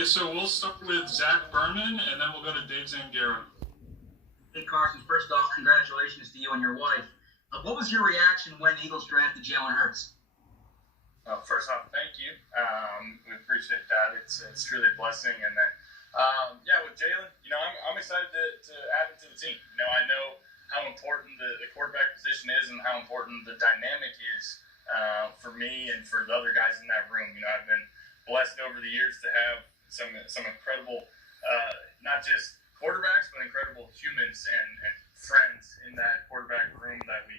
Okay, so we'll start with Zach Berman, and then we'll go to Dave Zangaro. Hey, Carson, first off, congratulations to you and your wife. What was your reaction when the Eagles drafted Jalen Hurts? First off, thank you. We appreciate that. It's truly a blessing. And then, with Jalen, I'm excited to add him to the team. I know how important the quarterback position is and how important the dynamic is for me and for the other guys in that room. I've been blessed over the years to have some incredible, not just quarterbacks, but incredible humans and friends in that quarterback room that we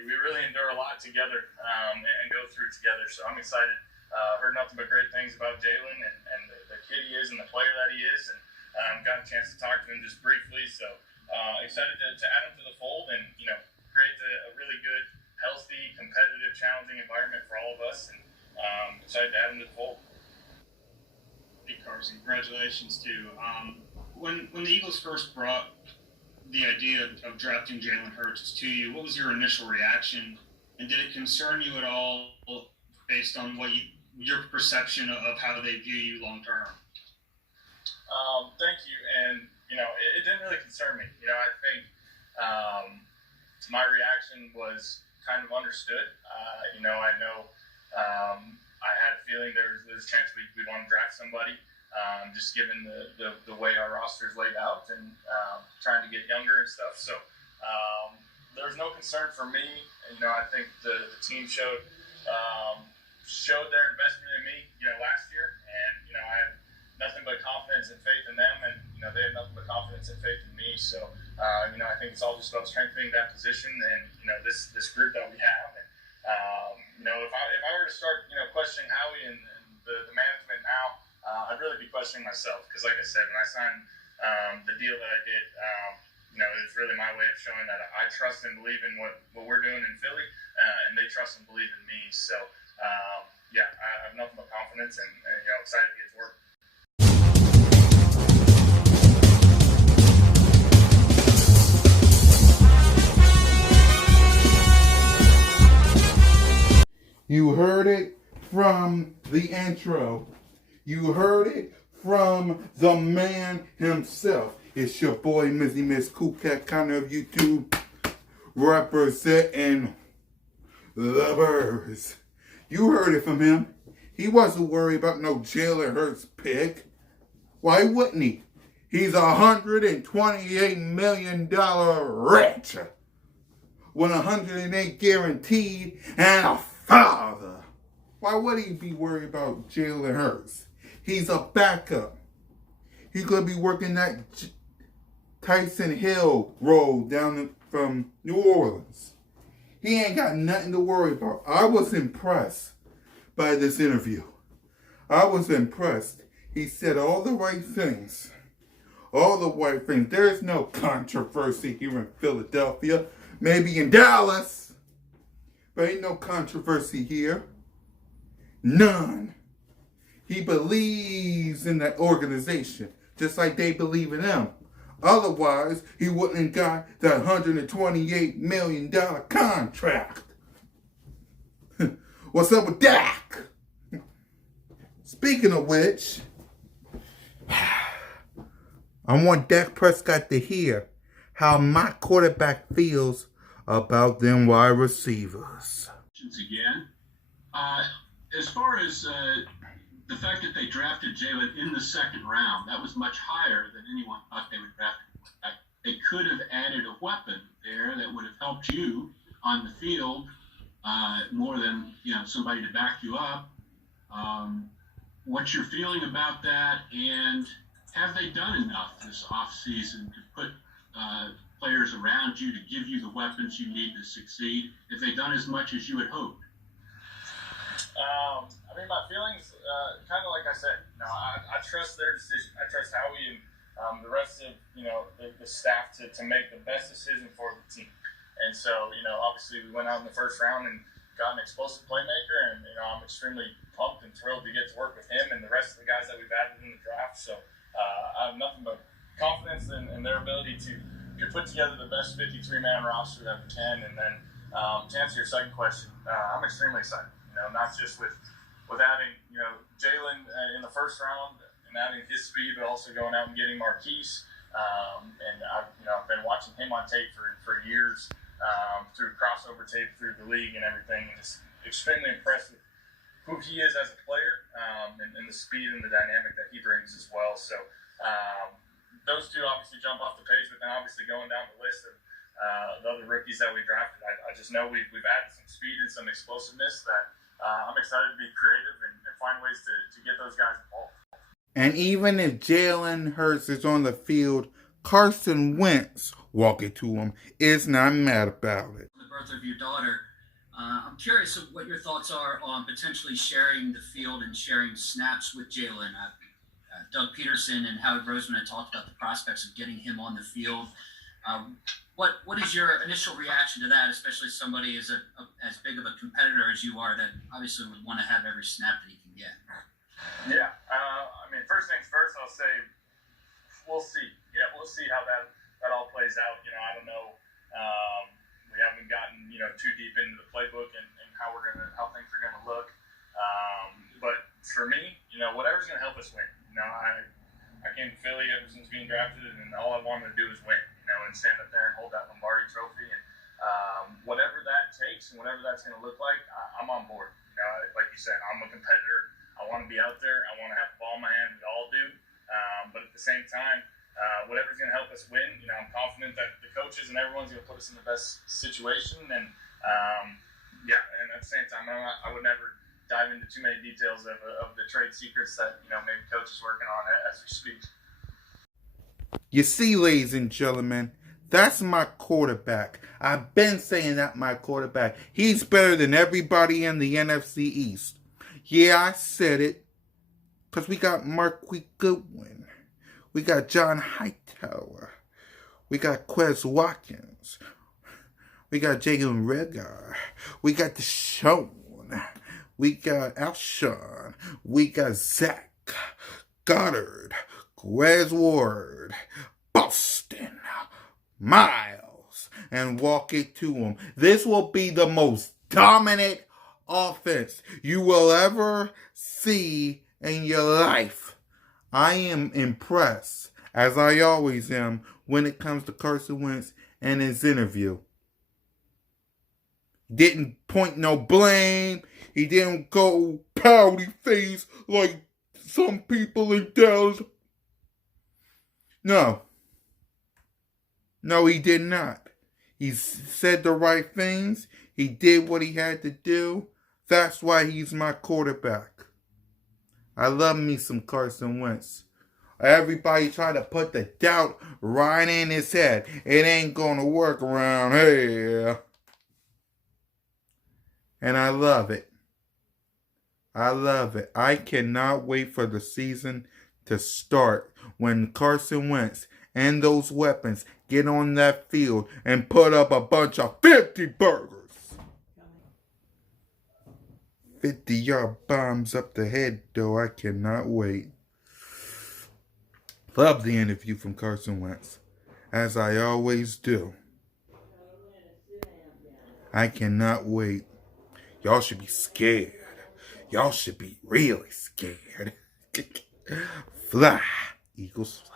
really endure a lot together and go through together. So I'm excited. Heard nothing but great things about Jalen and the kid he is and the player that he is, and got a chance to talk to him just briefly. So excited to add him to the fold and create a really good, healthy, competitive, challenging environment for all of us. And excited to add him to the fold. Hey, Carson, congratulations too. When the Eagles first brought the idea of drafting Jalen Hurts to you, what was your initial reaction, and did it concern you at all based on your perception of how they view you long term? Thank you, and it didn't really concern me. I think my reaction was kind of understood. I know I had a feeling there's a chance we want to draft somebody. Just given the way our roster is laid out and trying to get younger and stuff. So there's no concern for me. I think the team showed their investment in me, last year. And, I have nothing but confidence and faith in them. And, they have nothing but confidence and faith in me. So, I think it's all just about strengthening that position and, this group that we have. And, if I were to start, questioning Howie and the management now, I'd really be questioning myself because, like I said, when I signed the deal that I did, it's really my way of showing that I trust and believe in what we're doing in Philly, and they trust and believe in me. So, I have nothing but confidence and excited to get to work. You heard it from the intro. You heard it from the man himself. It's your boy, Mizzy Miss Cool Cat, kind of YouTube, representing the Birds. You heard it from him. He wasn't worried about no Jalen Hurts pick. Why wouldn't he? He's $128 million rich, with 108 guaranteed, and a father. Why would he be worried about Jalen Hurts? He's a backup. He's going to be working that Tyson Hill role down from New Orleans. He ain't got nothing to worry about. I was impressed by this interview. I was impressed. He said all the right things. All the right things. There's no controversy here in Philadelphia. Maybe in Dallas. But ain't no controversy here. None. He believes in that organization, just like they believe in him. Otherwise, he wouldn't have got that $128 million contract. What's up with Dak? Speaking of which, I want Dak Prescott to hear how my quarterback feels about them wide receivers. Again, as far as the fact that they drafted Jalen in the second round, that was much higher than anyone thought they would draft him. They could have added a weapon there that would have helped you on the field more than somebody to back you up. What's your feeling about that? And have they done enough this offseason to put players around you to give you the weapons you need to succeed? Have they done as much as you had hoped? My feelings, kind of like I said, I trust their decision. I trust Howie and the rest of the staff to make the best decision for the team. And so obviously we went out in the first round and got an explosive playmaker, and I'm extremely pumped and thrilled to get to work with him and the rest of the guys that we've added in the draft. So I have nothing but confidence in their ability to put together the best 53-man roster that we can. And then to answer your second question, I'm extremely excited. Not just with adding Jalen in the first round and adding his speed, but also going out and getting Marquise. And I've been watching him on tape for years, through crossover tape through the league and everything, and just extremely impressed with who he is as a player, and the speed and the dynamic that he brings as well. So those two obviously jump off the page, but then obviously going down the list of the other rookies that we drafted, I just know we've added some speed and some explosiveness that I'm excited to be creative and find ways to get those guys involved. And even if Jalen Hurts is on the field, Carson Wentz, walking to him, is not mad about it. The birth of your daughter, I'm curious of what your thoughts are on potentially sharing the field and sharing snaps with Jalen. Doug Peterson and Howard Roseman had talked about the prospects of getting him on the field. What is your initial reaction to that, especially somebody as big of a competitor as you are, that obviously would want to have every snap that he can get? Yeah, first things first, I'll say we'll see. Yeah, we'll see how that all plays out. I don't know. We haven't gotten too deep into the playbook and how things are gonna look. But for me, whatever's gonna help us win. I came to Philly ever since being drafted, and all I wanted to do was win. And stand up there and hold that Lombardi Trophy, and whatever that takes and whatever that's gonna look like, I'm on board. Like you said, I'm a competitor. I want to be out there. I want to have the ball in my hand. We all do. But at the same time, whatever's going to help us win, I'm confident that the coaches and everyone's going to put us in the best situation. And and at the same time, I would never dive into too many details of the trade secrets that maybe coach is working on as we speak. You see, ladies and gentlemen, that's my quarterback. I've been saying that my quarterback. He's better than everybody in the NFC East. Yeah, I said it. Because we got Marquise Goodwin. We got John Hightower. We got Quez Watkins. We got Jalen Reagor. We got Deshaun. We got Alshon. We got Zach Goddard. Quez Ward. Boston. Miles. And walk it to him. This will be the most dominant offense you will ever see in your life. I am impressed, as I always am, when it comes to Carson Wentz and his interview. Didn't point no blame. He didn't go pouty face like some people in Dallas. No, he did not. He said the right things. He did what he had to do. That's why he's my quarterback. I love me some Carson Wentz. Everybody try to put the doubt right in his head. It ain't gonna work around here. And I love it. I love it. I cannot wait for the season to start when Carson Wentz and those weapons get on that field and put up a bunch of 50 burgers. 50-yard bombs up the head, though. I cannot wait. Love the interview from Carson Wentz, as I always do. I cannot wait. Y'all should be scared. Y'all should be really scared. Fly, Eagles, fly.